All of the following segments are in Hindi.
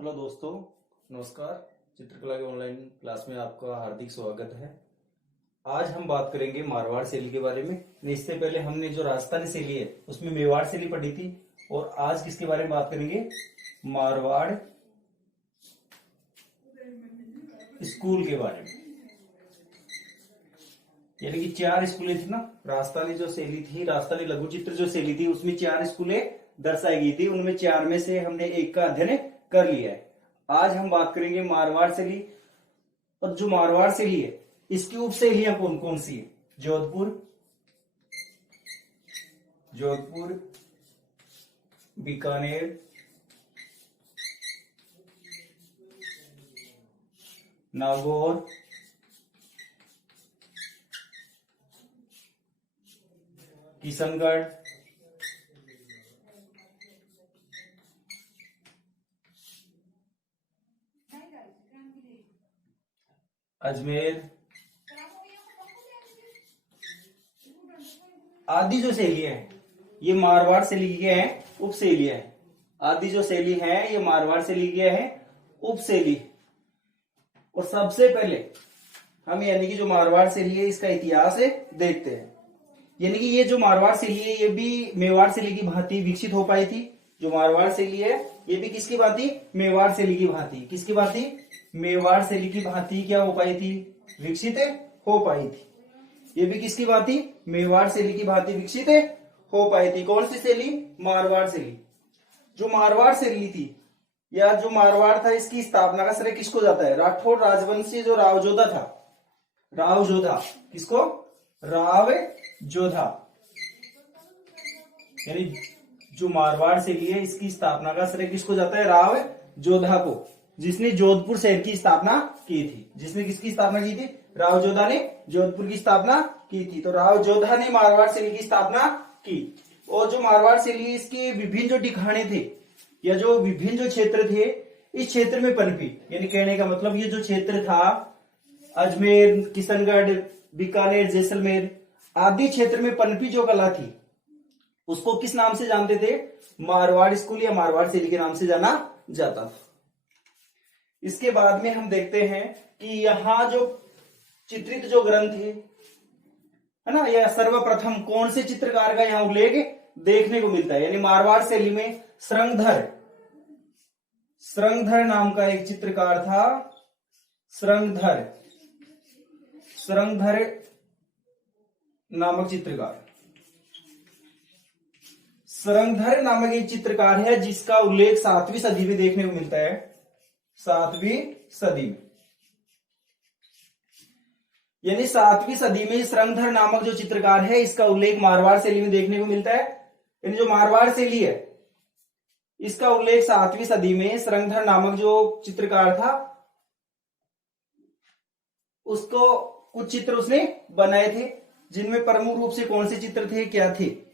हेलो दोस्तों, नमस्कार। चित्रकला के ऑनलाइन क्लास में आपका हार्दिक स्वागत है। आज हम बात करेंगे मारवाड़ शैली के बारे में। इससे पहले हमने जो राजस्थानी शैली है उसमें मेवाड़ शैली पढ़ी थी, और आज किसके बारे में बात करेंगे? मारवाड़ स्कूल के बारे में। यानी कि 4 स्कूलें थी ना, राजस्थानी जो शैली थी, राजस्थानी लघु चित्र जो शैली थी, उसमें 4 स्कूलें दर्शाई गई थी। उनमें 4 में से हमने एक का अध्ययन कर लिया है। आज हम बात करेंगे मारवाड़ शैली। और जो मारवाड़ शैली है इसकी उप शैलियां कौन कौन सी है? जोधपुर, बीकानेर, नागौर, किशनगढ़, अजमेर आदि जो शैलियां हैं ये मारवाड़ शैली की हैं उप शैलियां हैं। आदि जो शैली है ये मारवाड़ शैली की है उप शैली। और सबसे पहले हम यानी कि जो मारवाड़ शैली है इसका इतिहास देखते हैं। यानी कि ये जो मारवाड़ शैली है ये भी मेवाड़ शैली की भांति विकसित हो पाई थी। जो मारवाड़ शैली है ये भी किसकी भांति? मेवाड़ शैली की भांति। किसकी भांति? मेवाड़ शैली की भांति क्या हो पाई थी? विकसित हो पाई थी। ये भी किसकी भांति? मेवाड़ शैली की भांति विकसित हो पाई थी। कौन सी शैली? मारवाड़ शैली। जो मारवाड़ शैली थी या जो मारवाड़ था इसकी स्थापना का श्रेय किसको जाता है? राठौड़ राजवंशी जो राव जोधा था। राव जोधा। किसको? राव जोधा। यानी जो मारवाड़ शैली है इसकी स्थापना का श्रेय किसको जाता है? राव जोधा को, जिसने जोधपुर शहर की स्थापना की थी। जिसने किसकी स्थापना की थी? राव जोधा ने जोधपुर की स्थापना की थी। तो राव जोधा ने मारवाड़ शैली की स्थापना की। और जो मारवाड़ शैली इसके विभिन्न जो ठिकाने थे या जो विभिन्न जो क्षेत्र थे इस क्षेत्र में पनपी। यानी कहने का मतलब ये जो क्षेत्र था अजमेर, किशनगढ़, बीकानेर, जैसलमेर आदि क्षेत्र में पनपी जो कला थी उसको किस नाम से जानते थे? मारवाड़ स्कूल या मारवाड़ शैली के नाम से जाना जाता था। इसके बाद में हम देखते हैं कि यहां जो चित्रित जो ग्रंथ है ना, यह सर्वप्रथम कौन से चित्रकार का यहां उल्लेख देखने को मिलता है? यानी मारवाड़ शैली में श्रृंगधर नाम का एक चित्रकार था। श्रृंगधर नामक चित्रकार। श्रृंगधर नामक एक चित्रकार है जिसका उल्लेख 7वीं सदी में देखने को मिलता है। 7वीं सदी में, यानी 7वीं सदी में श्रृंगधर नामक जो चित्रकार है इसका उल्लेख मारवाड़ शैली में देखने को मिलता है। यानी जो मारवाड़ शैली है इसका उल्लेख 7वीं सदी में श्रृंगधर नामक जो चित्रकार था उसको कुछ चित्र उसने बनाए थे, जिनमें प्रमुख रूप से कौन से चित्र थे, क्या थे?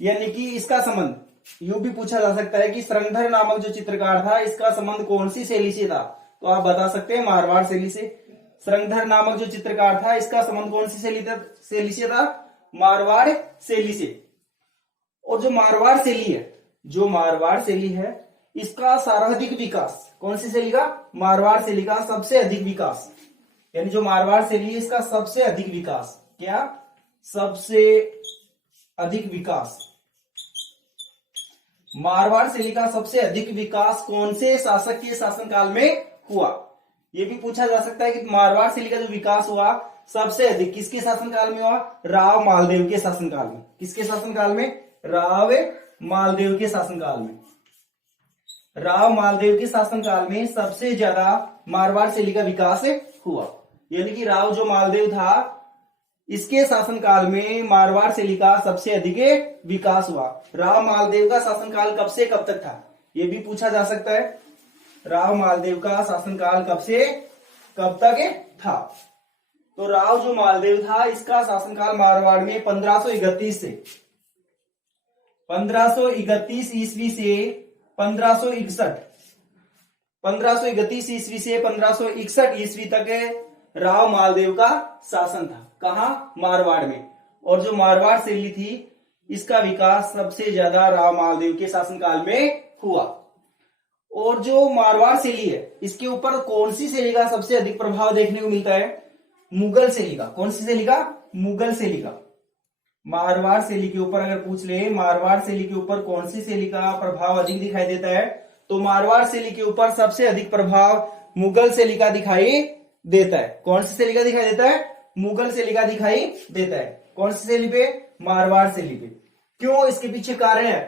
यानी कि इसका संबंध यूं भी पूछा जा सकता है कि श्रृंगधर नामक जो चित्रकार था इसका संबंध कौन सी शैली से था? तो आप बता सकते हैं मारवाड़ शैली से। श्रृंगधर नामक जो चित्रकार था इसका संबंध कौन सी शैली से था? मारवाड़ शैली से। और जो मारवाड़ शैली है इसका सर्वाधिक विकास कौन सी शैली का? मारवाड़ शैली का सबसे अधिक विकास। यानी जो मारवाड़ शैली है इसका सबसे अधिक विकास, क्या? सबसे अधिक विकास। मारवाड़ शैली का सबसे अधिक विकास कौन से शासक के शासनकाल में हुआ? यह भी पूछा जा सकता है कि मारवाड़ शैली का जो विकास हुआ सबसे अधिक किसके शासनकाल में हुआ? राव मालदेव के शासनकाल में। किसके शासनकाल में? राव मालदेव के शासनकाल में। राव मालदेव के शासनकाल में सबसे ज्यादा मारवाड़ शैली का विकास हुआ। यानी कि राव जो मालदेव था इसके शासनकाल में मारवाड़ शैली का सबसे अधिक विकास हुआ। राव मालदेव का शासनकाल कब से कब तक था? यह भी पूछा जा सकता है। राव मालदेव का शासनकाल कब से कब तक था? तो राव जो मालदेव था इसका शासनकाल मारवाड़ में 1531 ईस्वी से 1531 ईस्वी से 1561 ईस्वी तक राव मालदेव का शासन था। कहा? मारवाड़ में। और जो मारवाड़ शैली थी इसका विकास सबसे ज्यादा राव मालदेव के शासनकाल में हुआ। और जो मारवाड़ शैली है इसके ऊपर कौन सी शैली का सबसे अधिक प्रभाव देखने को मिलता है? मुगल शैली का। कौन सी शैली का? मुगल शैली का। मारवाड़ शैली के ऊपर अगर पूछ ले मारवाड़ शैली के ऊपर कौन सी शैली का प्रभाव अधिक दिखाई देता है, तो मारवाड़ शैली के ऊपर सबसे अधिक प्रभाव मुगल शैली का दिखाई देता है। कौन सी शैली का दिखाई देता है? मुगल शैली का दिखाई देता है। कौन सी शैली पे? मारवाड़ शैली पे। क्यों? इसके पीछे कारण है,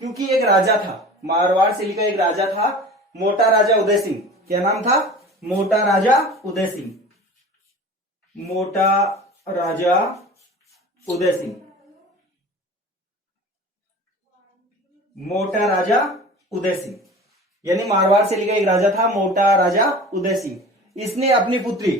क्योंकि एक राजा था, मारवाड़ शैली का एक राजा था, मोटा राजा उदय सिंह। क्या नाम था? मोटा राजा उदय सिंह। मोटा राजा उदय सिंह। मोटा राजा उदय सिंह यानी मारवाड़ शैली का एक राजा था, मोटा राजा उदय सिंह। इसने अपनी पुत्री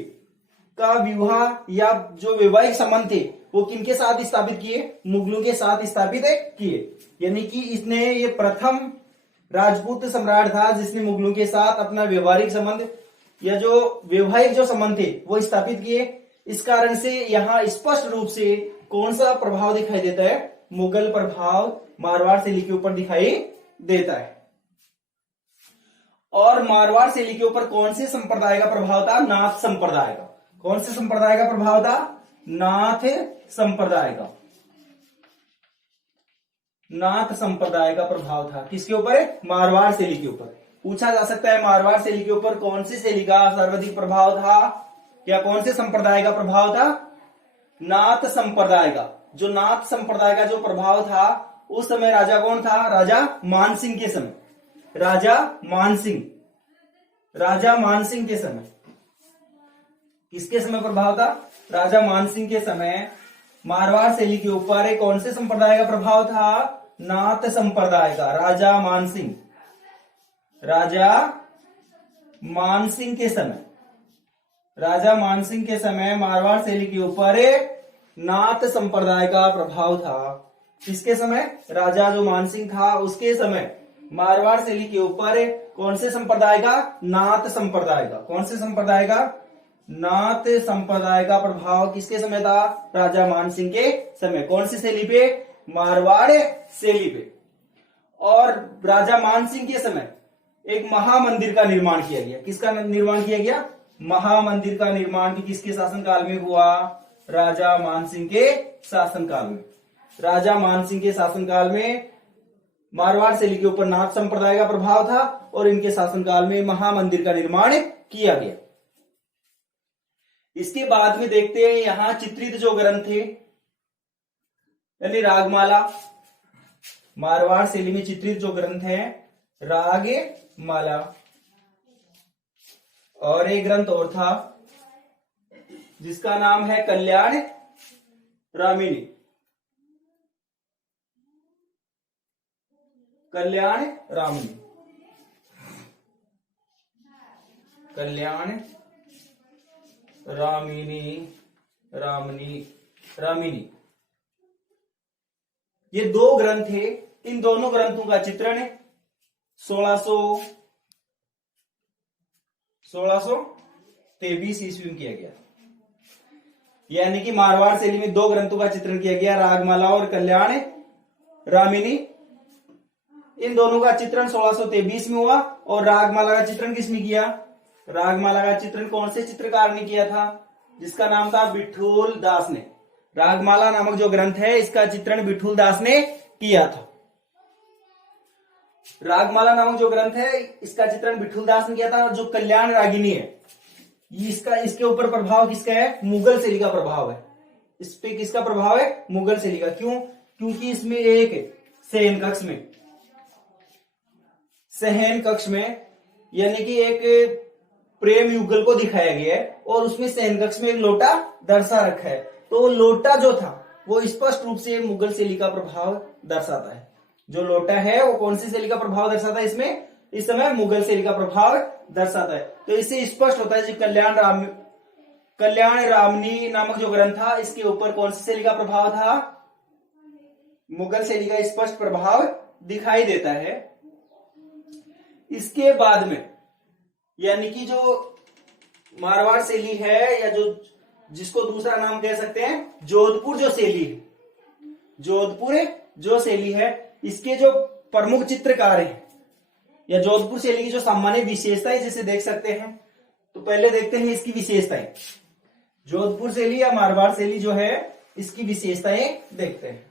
का विवाह या जो वैवाहिक संबंध थे वो किनके साथ स्थापित किए? मुगलों के साथ स्थापित किए। यानी कि इसने ये प्रथम राजपूत सम्राट था जिसने मुगलों के साथ अपना व्यवहारिक संबंध या जो वैवाहिक जो संबंध थे वो स्थापित किए। इस कारण से यहां स्पष्ट रूप से कौन सा प्रभाव दिखाई देता है? मुगल प्रभाव मारवाड़ शैली के ऊपर दिखाई देता है। और मारवाड़ शैली के ऊपर कौन से संप्रदाय का प्रभाव था? नाथ संप्रदाय का। कौन से संप्रदाय का प्रभाव था? नाथ संप्रदाय का। नाथ संप्रदाय का प्रभाव था। किसके ऊपर? मारवाड़ शैली के ऊपर। पूछा जा सकता है मारवाड़ शैली के ऊपर कौन सी शैली का सर्वाधिक प्रभाव था या कौन से संप्रदाय का प्रभाव था? नाथ संप्रदाय का। जो नाथ संप्रदाय का जो प्रभाव था उस समय राजा कौन था? राजा मानसिंह के समय। राजा मानसिंह। राजा मानसिंह के समय। किसके समय प्रभाव था? राजा मानसिंह के समय मारवाड़ शैली के ऊपर कौन से संप्रदाय का प्रभाव था? नाथ संप्रदाय का। राजा मानसिंह। राजा मानसिंह के समय। राजा मानसिंह के समय मारवाड़ शैली के ऊपर नाथ संप्रदाय का प्रभाव था। किसके समय? राजा जो मानसिंह था उसके समय मारवाड़ शैली के ऊपर कौन से संप्रदाय का? नाथ संप्रदाय का। कौन से संप्रदाय का? नाथ संप्रदाय का प्रभाव किसके समय था? राजा मानसिंह के समय। कौन सी शैली पे? मारवाड़ शैली पे। और राजा मानसिंह के समय एक महामंदिर का निर्माण किया गया। किसका निर्माण किया गया? महामंदिर का निर्माण किसके शासनकाल में हुआ? राजा मानसिंह के शासनकाल में। राजा मानसिंह के शासनकाल में मारवाड़ शैली के ऊपर नाथ संप्रदाय का प्रभाव था और इनके शासनकाल में महामंदिर का निर्माण किया गया। इसके बाद में देखते हैं यहां चित्रित जो ग्रंथ थे यानी रागमाला। मारवाड़ शैली में चित्रित जो ग्रंथ है रागमाला। और एक ग्रंथ और था जिसका नाम है कल्याण रामिनी। कल्याण रामिनी। कल्याण रामिनी। रामिनी। ये दो ग्रंथ थे। इन दोनों ग्रंथों का चित्रण 1623 ईस्वी में किया गया। यानी कि मारवाड़ शैली में दो ग्रंथों का चित्रण किया गया, रागमाला और कल्याण रामिनी। इन दोनों का चित्रण 1623 में हुआ। और रागमाला का चित्रण किसने किया? रागमाला का चित्रण कौन से चित्रकार ने किया था? जिसका नाम था विठुल दास ने। रागमाला नामक जो ग्रंथ है इसका चित्रण विठुल दास ने किया था। रागमाला नामक जो ग्रंथ है इसका चित्रण विठुल दास ने किया था। और जो कल्याण रागिनी है इसके ऊपर प्रभाव किसका है? मुगल शैली का प्रभाव है। इस पे किसका प्रभाव है? मुगल शैली का। क्यों? क्योंकि इसमें एक शयन कक्ष में यानी कि एक प्रेम युगल को दिखाया गया है और उसमें शयन कक्ष में एक लोटा दर्शा रखा है। तो लोटा जो था वो स्पष्ट रूप से मुगल शैली का प्रभाव दर्शाता है। जो लोटा है वो कौन सी शैली का प्रभाव दर्शाता है? इसमें इस समय मुगल शैली का प्रभाव दर्शाता है। तो इससे स्पष्ट होता है कि कल्याण रामिनी नामक जो ग्रंथ था इसके ऊपर कौन सी शैली का प्रभाव था? मुगल शैली का स्पष्ट प्रभाव दिखाई देता है। इसके बाद में यानी कि जो मारवाड़ शैली है या जो जिसको दूसरा नाम कह सकते हैं जोधपुर जो शैली है, जोधपुर जो शैली है इसके जो प्रमुख चित्रकार हैं या जोधपुर शैली की जो सामान्य विशेषताएं जिसे देख सकते हैं। तो पहले देखते हैं इसकी विशेषताएं। जोधपुर शैली या मारवाड़ शैली जो है इसकी विशेषताएं देखते हैं।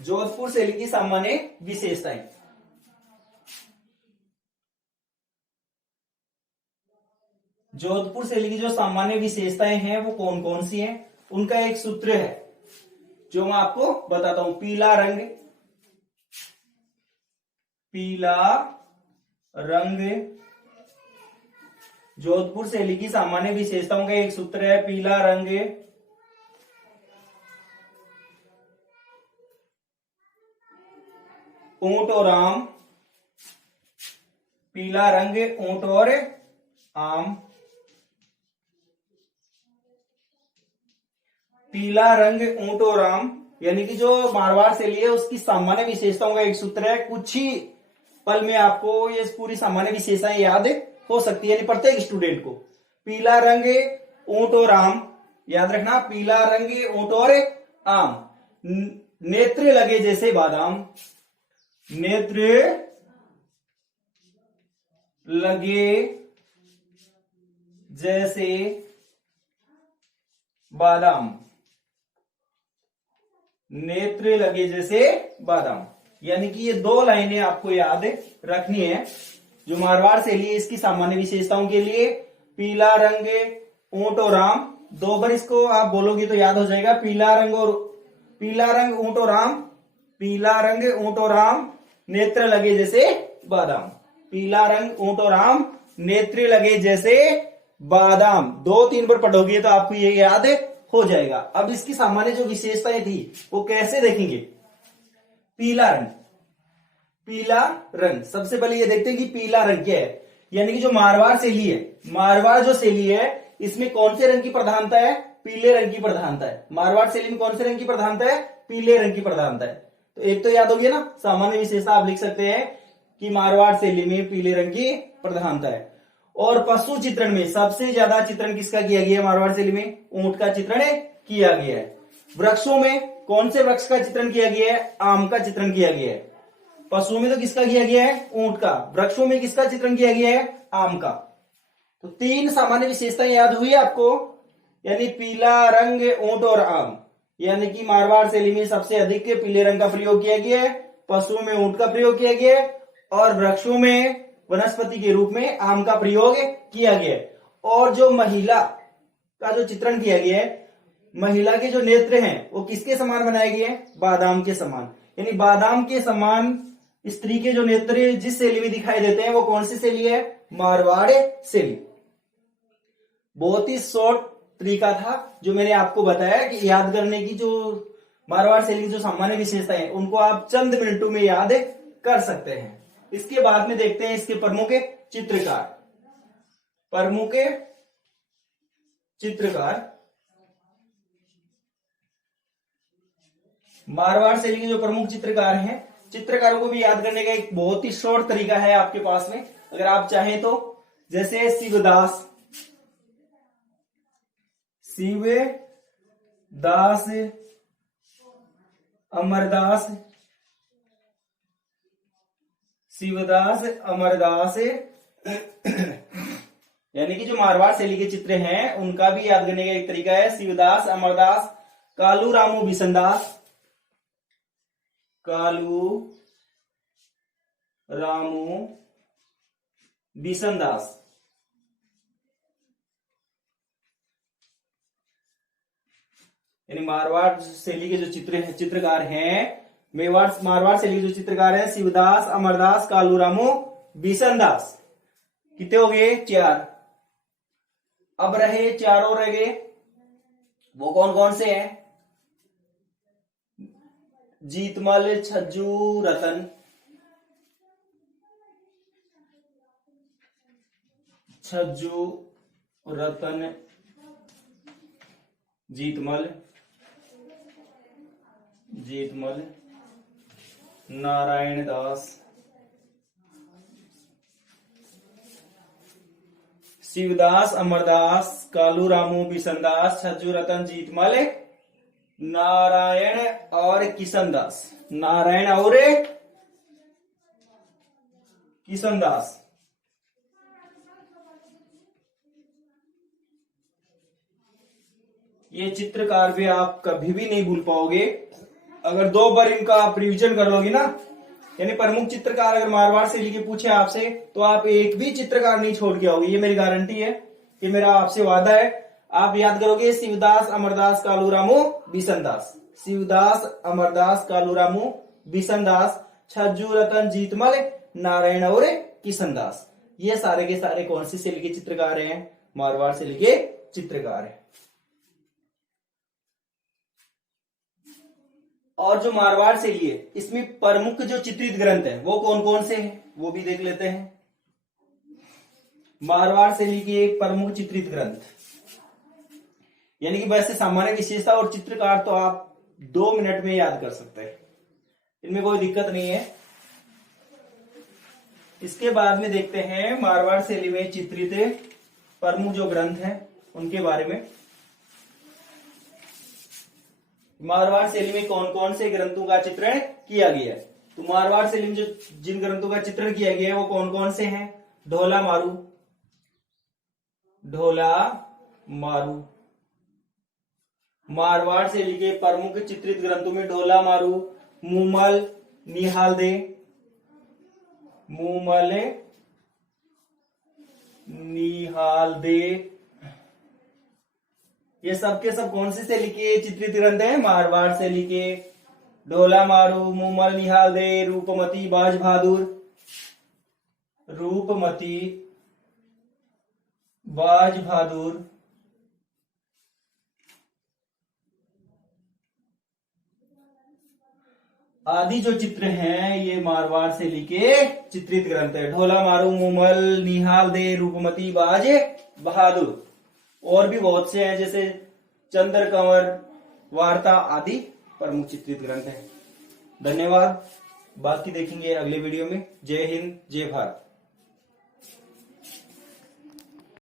जोधपुर शैली की सामान्य विशेषताएं। जोधपुर शैली की जो सामान्य विशेषताएं हैं वो कौन कौन सी हैं, उनका एक सूत्र है जो मैं आपको बताता हूं। पीला रंग, पीला रंग जोधपुर शैली की सामान्य विशेषताओं का एक सूत्र है। पीला रंग ऊंट और आम, पीला रंग ऊंट और आम, पीला रंग ऊंट और आम, यानी कि जो मारवाड़ शैली है उसकी सामान्य विशेषताओं का एक सूत्र है। कुछ ही पल में आपको ये पूरी सामान्य विशेषताएं याद हो सकती है, यानी प्रत्येक स्टूडेंट को। पीला रंग ऊंट और आम, याद रखना, पीला रंग ऊंट और आम। नेत्र लगे जैसे बादाम, नेत्र लगे जैसे बादाम, नेत्र लगे जैसे बादाम, यानी कि ये दो लाइनें आपको याद रखनी है जो मारवाड़ शैली है इसकी सामान्य विशेषताओं के लिए। पीला रंग ऊंट और आम, दो बार इसको आप बोलोगे तो याद हो जाएगा। पीला रंग ऊंट और आम, पीला रंग ऊंट और आम, नेत्र लगे जैसे बादाम। पीला रंग ऊंट और आम, नेत्र लगे जैसे बादाम, 2-3 बार पढ़ोगे तो आपको ये याद हो जाएगा। अब इसकी सामान्य जो विशेषताएं थी वो कैसे देखेंगे। पीला रंग, पीला रंग, सबसे पहले ये देखते हैं कि पीला रंग क्या है। यानी कि जो मारवाड़ शैली है, मारवाड़ जो शैली है इसमें कौन से रंग की प्रधानता है, पीले रंग की प्रधानता है। मारवाड़ शैली में कौन से रंग की प्रधानता है, पीले रंग की प्रधानता है। तो एक तो याद हो गया ना, सामान्य विशेषता आप लिख सकते हैं कि मारवाड़ शैली में पीले रंग की प्रधानता है। और पशु चित्रण में सबसे ज्यादा चित्रण किसका किया गया है, मारवाड़ शैली में ऊंट का चित्रण किया गया है। वृक्षों में कौन से वृक्ष का चित्रण किया गया है, आम का चित्रण किया गया है। पशुओं में तो किसका किया गया है, ऊंट का। वृक्षों में किसका चित्रण किया गया है, आम का। तो 3 सामान्य विशेषताएं याद हुई आपको, यानी पीला रंग ऊंट और आम, यानी कि मारवाड़ शैली में सबसे अधिक पीले रंग का प्रयोग किया गया है, पशुओं में ऊंट का प्रयोग किया गया है और वृक्षों में वनस्पति के रूप में आम का प्रयोग किया गया है। और जो महिला का जो चित्रण किया गया है, महिला के जो नेत्र हैं वो किसके समान बनाए गए हैं, बादाम के समान। यानी बादाम के समान स्त्री के जो नेत्र जिस शैली में दिखाई देते हैं वो कौन सी शैली है, मारवाड़ शैली। बहुत ही शॉर्ट तरीका था जो मैंने आपको बताया कि याद करने की। जो मारवाड़ शैली की जो सामान्य विशेषताएं हैं उनको आप चंद मिनटों में याद कर सकते हैं। इसके बाद में देखते हैं इसके प्रमुख चित्रकार। प्रमुख चित्रकार, मारवाड़ शैली के जो प्रमुख चित्रकार हैं, चित्रकारों को भी याद करने का एक बहुत ही शॉर्ट तरीका है आपके पास में, अगर आप चाहें तो। जैसे शिवदास, अमरदास, शिवदास, अमरदास, यानी कि जो मारवाड़ शैली के चित्र हैं उनका भी याद करने का एक तरीका है। शिवदास, अमरदास, कालू रामू बिशनदास, कालू रामू बिशनदास। यानी मारवाड़ शैली के जो चित्रकार हैं, मारवाड़ शैली के जो चित्रकार है शिवदास, अमरदास, कालू रामू बिशनदास। कितने हो गए, 4। अब रहे 4 और रह गए, वो कौन कौन से हैं, जीतमल, छज्जू, रतन, छज्जू, रतन, जीतमल, नारायण दास, शिवदास, अमरदास, कालू रामू बिशनदास, छज्जू, रतन, जीतमल, नारायण और किशनदास, नारायण और किशनदास। ये चित्रकार भी आप कभी भी नहीं भूल पाओगे अगर 2 बार इनका आप रिवीजन कर लोगे ना। यानी प्रमुख चित्रकार अगर मारवाड़ से लिखे पूछे आपसे तो आप एक भी चित्रकार नहीं छोड़ के आओगे, ये मेरी गारंटी है, ये मेरा आपसे वादा है। आप याद करोगे शिवदास अमरदास कालूरामू बिशनदास, शिवदास अमरदास कालूरामू बिशनदास, छज्जू रतन जीतमल, नारायण और किशनदास। ये सारे के सारे कौन से लिखे चित्रकार हैं? मारवाड़ से लिखे चित्रकार हैं। और जो मारवाड़ से लिए इसमें प्रमुख जो चित्रित ग्रंथ है वो कौन कौन से हैं वो भी देख लेते हैं। मारवाड़ से लिखे एक प्रमुख चित्रित ग्रंथ, यानी कि वैसे सामान्य विशेषता और चित्रकार तो आप 2 मिनट में याद कर सकते हैं, इनमें कोई दिक्कत नहीं है। इसके बाद में देखते हैं मारवाड़ शैली में चित्रित प्रमुख जो ग्रंथ हैं उनके बारे में। मारवाड़ शैली में कौन कौन से ग्रंथों का चित्रण किया गया है? तो मारवाड़ शैली में जो जिन ग्रंथों का चित्रण किया गया है वो कौन कौन से हैं? ढोला मारू, ढोला मारू। मारवाड़ शैली के प्रमुख चित्रित ग्रंथों में ढोला मारू, मूमल, निहालदे, मूमल, निहालदे, ये सब के सब कौन सी शैली के चित्रित ग्रंथ हैं? मारवाड़ शैली के। ढोला मारू, मूमल, निहालदे, रूपमती, बाज बहादुर, रूपमती, बाज बहादुर, आदि जो चित्र हैं ये मारवाड़ शैली के चित्रित ग्रंथ है। ढोला मारू, मूमल, निहालदे, रूपमती, बाज बहादुर। और भी बहुत से हैं जैसे चंद्र कंवर, वार्ता आदि प्रमुख चित्रित ग्रंथ हैं। धन्यवाद, बाकी देखेंगे अगले वीडियो में। जय हिंद, जय भारत।